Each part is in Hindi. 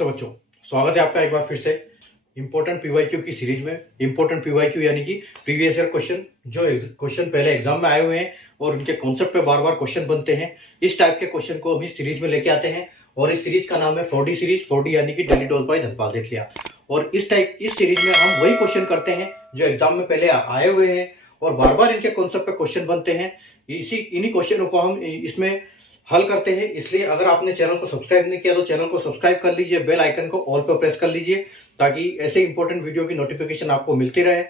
नमस्ते बच्चों, स्वागत है आपका एक बार फिर से इंपॉर्टेंट पीवाईक्यू की सीरीज में। इंपॉर्टेंट पीवाईक्यू यानी कि प्रीवियस ईयर क्वेश्चन, जो क्वेश्चन पहले एग्जाम में आए हुए हैं और उनके कॉन्सेप्ट पे बार बार क्वेश्चन बनते हैं, इस टाइप के क्वेश्चन को हम इस सीरीज में लेके आते हैं। और इस सीरीज का नाम है 4D सीरीज। 4D यानी कि डेली डोज बाय धनपाल देख लिया। और इस सीरीज में हम वही क्वेश्चन करते हैं जो एग्जाम में पहले आए हुए हैं और बार बार इनके कॉन्सेप्ट पे क्वेश्चन बनते हैं। इन्हीं क्वेश्चनों को हम इसमें हल करते हैं। इसलिए अगर आपने चैनल को सब्सक्राइब नहीं किया तो चैनल को सब्सक्राइब कर लीजिए, बेल आइकन को ऑल पर प्रेस कर लीजिए ताकि ऐसे इंपॉर्टेंट वीडियो की नोटिफिकेशन आपको मिलती रहे।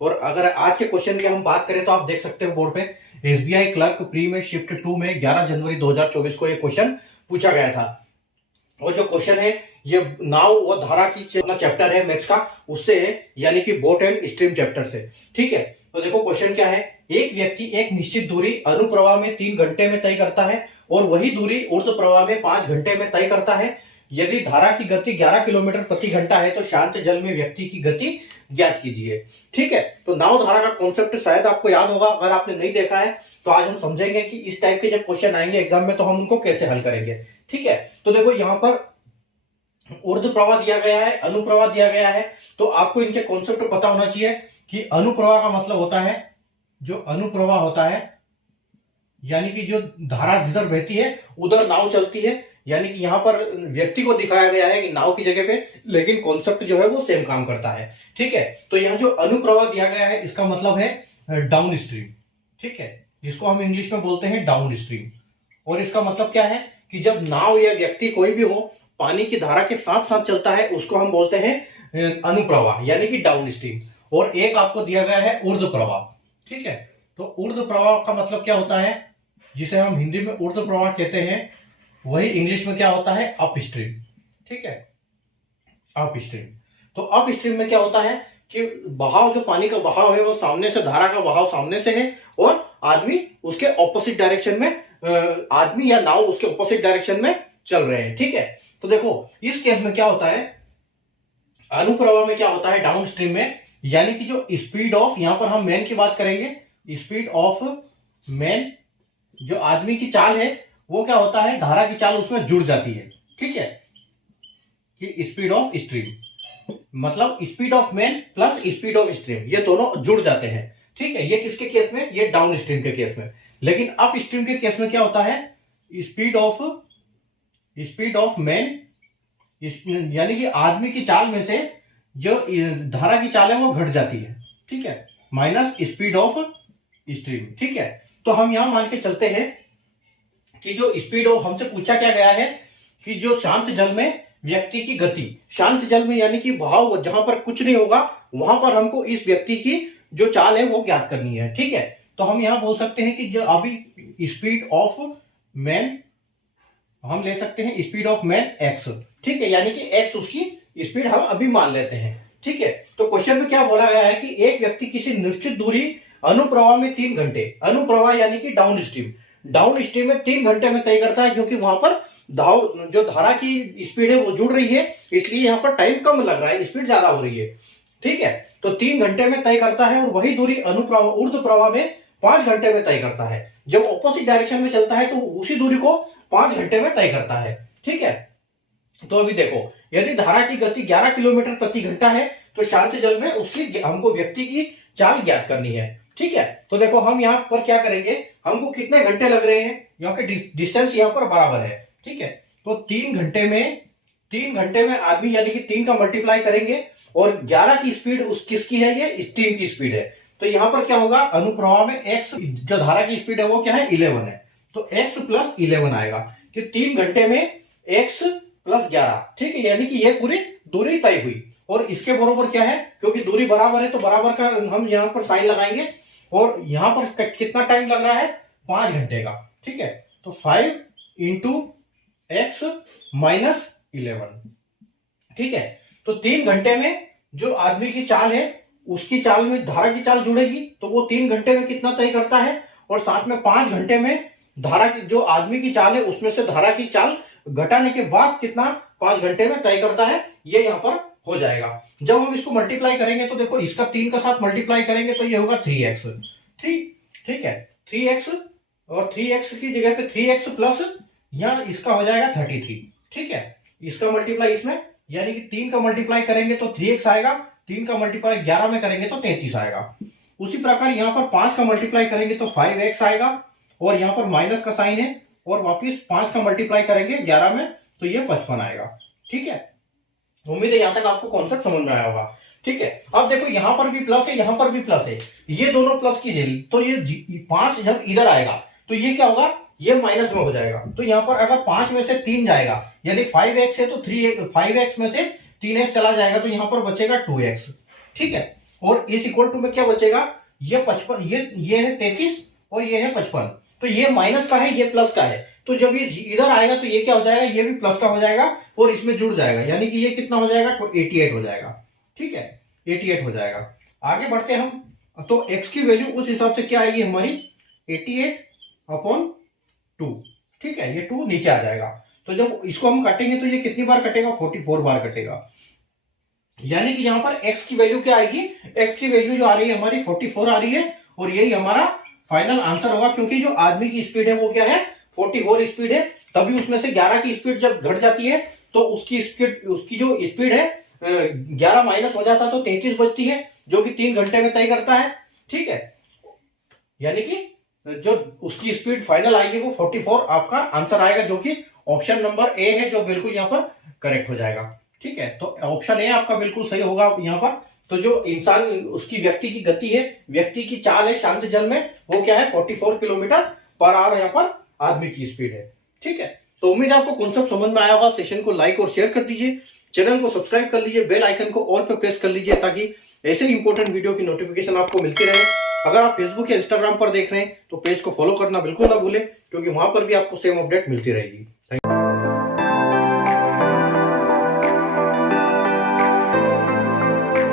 और अगर आज के क्वेश्चन की हम बात करें तो आप देख सकते हो बोर्ड पे एसबीआई क्लर्क प्री में शिफ्ट 2 में 11 जनवरी 2024 को ये क्वेश्चन पूछा गया था। और जो क्वेश्चन है ये नाव व धारा की चैप्टर है मैथ्स का, उससे है, यानी कि बोट एंड स्ट्रीम चैप्टर से। ठीक है, तो देखो क्वेश्चन क्या है। एक व्यक्ति एक निश्चित दूरी अनुप्रवाह में 3 घंटे में तय करता है और वही दूरी ऊर्ध्व प्रवाह में 5 घंटे में तय करता है। यदि धारा की गति 11 किलोमीटर प्रति घंटा है तो शांत जल में व्यक्ति की गति ज्ञात कीजिए। ठीक है, तो नाव धारा का कॉन्सेप्ट शायद आपको याद होगा। अगर आपने नहीं देखा है तो आज हम समझेंगे कि इस टाइप के जब क्वेश्चन आएंगे एग्जाम में तो हम उनको कैसे हल करेंगे। ठीक है, तो देखो यहाँ पर ऊर्ध्व प्रवाह दिया गया है, अनुप्रवाह दिया गया है, तो आपको इनके कॉन्सेप्ट पता होना चाहिए कि अनुप्रवाह का मतलब होता है, जो अनुप्रवाह होता है यानी कि जो धारा जिधर बहती है उधर नाव चलती है। यानी कि यहाँ पर व्यक्ति को दिखाया गया है कि नाव की जगह पे, लेकिन कॉन्सेप्ट जो है वो सेम काम करता है। ठीक है, तो यहाँ जो अनुप्रवाह दिया गया है इसका मतलब है डाउन स्ट्रीम। ठीक है, जिसको हम इंग्लिश में बोलते हैं डाउन स्ट्रीम। और इसका मतलब क्या है कि जब नाव या व्यक्ति कोई भी हो पानी की धारा के साथ साथ चलता है उसको हम बोलते हैं अनुप्रवाह यानी कि डाउन स्ट्रीम। और एक आपको दिया गया है ऊर्ध्व प्रवाह। ठीक है, तो ऊर्ध्व प्रवाह का मतलब क्या होता है, जिसे हम हिंदी में ऊर्ध्व प्रवाह कहते हैं, वही इंग्लिश में क्या होता है अप स्ट्रीम। ठीक है, अप स्ट्रीम। तो अप स्ट्रीम में क्या होता है कि बहाव, जो पानी का बहाव है वो सामने से, धारा का बहाव सामने से है और आदमी उसके ऑपोजिट डायरेक्शन में, आदमी या नाव उसके ऑपोजिट डायरेक्शन में चल रहे हैं। ठीक है, तो देखो इस केस में क्या होता है, अनुप्रवाह में क्या होता है डाउन स्ट्रीम में, यानी कि जो स्पीड ऑफ, यहां पर हम मैन की बात करेंगे, स्पीड ऑफ मैन, जो आदमी की चाल है वो क्या होता है, धारा की चाल उसमें जुड़ जाती है। ठीक है, कि स्पीड ऑफ स्ट्रीम मतलब speed of man plus speed of stream, ये दोनों जुड़ जाते हैं। ठीक है, ये किसके केस में, ये डाउन स्ट्रीम के केस में। लेकिन अप स्ट्रीम के केस में क्या होता है, स्पीड ऑफ मैन यानी कि आदमी की चाल में से जो धारा की चाल है वो घट जाती है। ठीक है, माइनस स्पीड ऑफ स्ट्रीम। ठीक है, तो हम यहां मान के चलते हैं कि जो स्पीड ऑफ, हमसे पूछा क्या गया है कि जो शांत जल में व्यक्ति की गति, शांत जल में यानी कि बहाव जहां पर कुछ नहीं होगा वहां पर हमको इस व्यक्ति की जो चाल है वो ज्ञात करनी है। ठीक है, तो हम यहां बोल सकते हैं कि जो अभी स्पीड ऑफ मैन, हम ले सकते हैं स्पीड ऑफ मैन एक्स। ठीक है, यानी कि एक्स उसकी स्पीड हम अभी मान लेते हैं। ठीक है, तो क्वेश्चन में क्या बोला गया है कि एक व्यक्ति किसी निश्चित दूरी अनुप्रवाह में 3 घंटे, अनुप्रवाह यानी कि डाउन स्ट्रीम, डाउन स्ट्रीम में 3 घंटे में तय करता है, क्योंकि वहां पर जो धारा की स्पीड है वो जुड़ रही है, इसलिए यहाँ पर टाइम कम लग रहा है, स्पीड ज्यादा हो रही है। ठीक है, तो 3 घंटे में तय करता है और वही दूरी अनुप्रवाह, ऊर्ध्व प्रवाह में 5 घंटे में तय करता है। जब ऑपोजिट डायरेक्शन में चलता है तो उसी दूरी को 5 घंटे में तय करता है। ठीक है, तो अभी देखो, यदि धारा की गति 11 किलोमीटर प्रति घंटा है तो शांत जल में उसकी, हमको व्यक्ति की चाल ज्ञात करनी है। ठीक है, तो देखो हम यहाँ पर क्या करेंगे, हमको कितने घंटे लग रहे हैं, यहाँ के डिस्टेंस यहाँ पर बराबर है। ठीक है, तो 3 घंटे में आदमी यानी कि 3 का मल्टीप्लाई करेंगे और 11 की स्पीड उस किसकी है, ये स्ट्रीम की स्पीड है। तो यहाँ पर क्या होगा, अनुप्रवाह में x, जो धारा की स्पीड है वो क्या है 11 है, तो x प्लस 11 आएगा कि 3 घंटे में x प्लस 11। ठीक है, यानी कि ये पूरी दूरी तय हुई। और इसके बराबर क्या है, क्योंकि दूरी बराबर है तो बराबर का हम यहाँ पर साइन लगाएंगे और यहाँ पर कितना टाइम लग रहा है, 5 घंटे का। ठीक है, तो 5 इंटू एक्स माइनस 11। ठीक है, तो 3 घंटे में जो आदमी की चाल है उसकी चाल में धारा की चाल जुड़ेगी तो वो 3 घंटे में कितना तय करता है, और साथ में 5 घंटे में धारा की, जो आदमी की चाल है उसमें से धारा की चाल घटाने के बाद कितना 5 घंटे में तय करता है, ये यहाँ पर हो जाएगा। जब हम इसको मल्टीप्लाई करेंगे तो देखो इसका 3 का साथ मल्टीप्लाई करेंगे तो ये होगा 3x। ठीक है, 3x और 3x की जगह पे 3x प्लस, यहाँ इसका हो जाएगा 33। ठीक है, इसका मल्टीप्लाई इसमें, यानी कि 3 का मल्टीप्लाई करेंगे तो 3x आएगा, 3 का मल्टीप्लाई 11 में करेंगे तो 33 आएगा। उसी प्रकार यहां पर 5 का मल्टीप्लाई करेंगे तो 5x आएगा, और यहां पर माइनस का साइन है, और वापिस 5 का मल्टीप्लाई करेंगे 11 में तो ये 55 आएगा। ठीक है, उम्मीद है यहां तक आपको कॉन्सेप्ट समझ में आया होगा। ठीक है, अब देखो यहां पर भी प्लस है, यहां पर भी प्लस है, ये दोनों प्लस कीजिए तो ये 5 जब इधर आएगा तो ये क्या होगा, ये माइनस में हो जाएगा। तो यहां पर अगर 5 में से 3 जाएगा, यानी 5x है तो 5x में से 3x चला जाएगा, तो यहां पर बचेगा 2x। ठीक है, और इस इक्वल टू में क्या बचेगा, ये 55, ये है 33 और ये है 55, तो ये माइनस का है, ये प्लस का है, तो जब ये इधर आएगा तो ये क्या हो जाएगा, ये भी प्लस का हो जाएगा और इसमें जुड़ जाएगा, यानी कि ये कितना हो जाएगा, तो 88 हो जाएगा। ठीक है, 88 हो जाएगा। आगे बढ़ते हम, तो x की वैल्यू उस हिसाब से क्या आएगी हमारी, 88/2। ठीक है, ये 2 नीचे आ जाएगा, तो जब इसको हम काटेंगे तो ये कितनी बार कटेगा, 44 बार कटेगा, यानी कि यहां पर x की वैल्यू क्या आएगी, x की वैल्यू जो आ रही है हमारी 44 आ रही है, और यही हमारा फाइनल आंसर होगा, क्योंकि जो आदमी की स्पीड है वो क्या है, 44 स्पीड है, तभी उसमें से 11 की स्पीड जब घट जाती है तो उसकी जो स्पीड है 11 माइनस हो जाता है तो 33 बचती है, जो कि 3 घंटे में तय करता है। ठीक है, यानी कि जो उसकी स्पीड फाइनल आएगी वो 44 आपका आंसर आएगा, जो कि ऑप्शन नंबर ए है, जो बिल्कुल यहाँ पर करेक्ट हो जाएगा। ठीक है, तो ऑप्शन ए आपका बिल्कुल सही होगा यहाँ पर। तो जो इंसान, उसकी व्यक्ति की गति है, व्यक्ति की चाल है शांत जल में, वो क्या है, 44 किलोमीटर पर आवर यहाँ पर आदमी की स्पीड है। ठीक है, तो उम्मीद है आपको कॉन्सेप्ट समझ में आया होगा। सेशन को लाइक और शेयर कर दीजिए, चैनल को सब्सक्राइब कर लीजिए, बेल आइकन को ऑल पे प्रेस कर लीजिए, ताकि ऐसे इंपॉर्टेंट वीडियो की नोटिफिकेशन आपको मिलती रहे। अगर आप फेसबुक या इंस्टाग्राम पर देख रहे हैं तो पेज को फॉलो करना बिल्कुल ना भूलें, क्योंकि वहां पर भी आपको सेम अपडेट मिलती रहेगी।